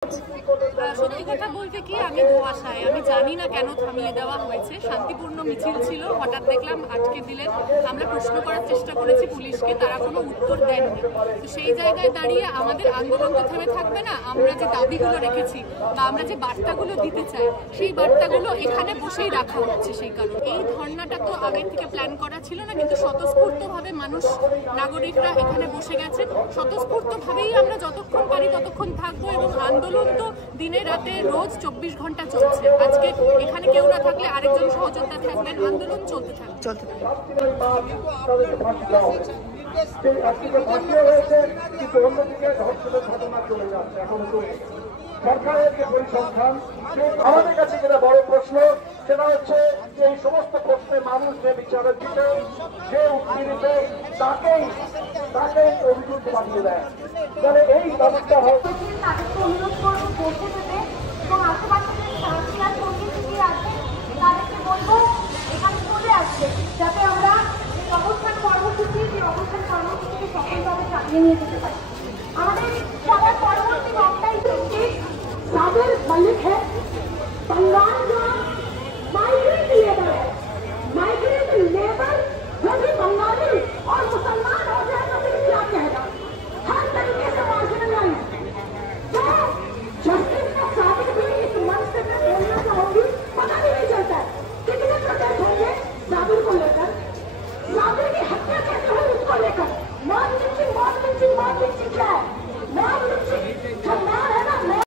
সত্যি কথা বলতে কি আমি ধোঁয়াশায়, আমি জানি না কেন থামিয়ে দেওয়া হয়েছে। শান্তিপূর্ণ মিছিল ছিল, হঠাৎ দেখলাম আটকে দিলেন। আমরা প্রশ্ন করার চেষ্টা করেছি পুলিশকে, তারা কোনো উত্তর দেননি। তো সেই জায়গায় দাঁড়িয়ে আমাদের আন্দোলন তো থেমে থাকবে না। আমরা যে দাবিগুলো রেখেছি বা আমরা যে বার্তাগুলো দিতে চাই, সেই বার্তাগুলো এখানে বসেই রাখা হচ্ছে। সেই কারণে এই ধর্নাটা তো আগের থেকে প্ল্যান করা ছিল না, কিন্তু স্বতঃস্ফূর্তভাবে মানুষ, নাগরিকরা এখানে বসে গেছে। স্বতঃস্ফূর্তভাবেই আমরা যতক্ষণ পারি ততক্ষণ থাকবো, এবং আন্দোলন তো দিনে রাতে রোজ 24 ঘন্টা চলছে। আজকে এখানে কেউ না থাকলে আরেকজন সহযোদ্ধা থাকবেন, আন্দোলন চলতে থাকবে। সরকারের যে পরিসংখ্যান, আমাদের কাছে যেটা বড় প্রশ্ন সেটা হচ্ছে যে এই সমস্ত প্রশ্নে মানুষ যে বিচারের দিতে, যে উৎপীড়িত, তাকেই অভিযুক্ত বানিয়ে দেয়। তাহলে এই ব্যবস্থা হয়। তাদেরকে অনুরোধ করবো পৌঁছে দেবে, এবং আশেপাশে যে সাংসিয়ার কর্মী আছে তাদেরকে বলবো এখানে চলে আসবে, যাতে আমরা এই অবস্থান কর্মসূচিকে সফলভাবে চালিয়ে নিয়ে যেতে পারি। আমাদের সবার পরবর্তী বক্তাই যাদের মালিক হ্যাঁ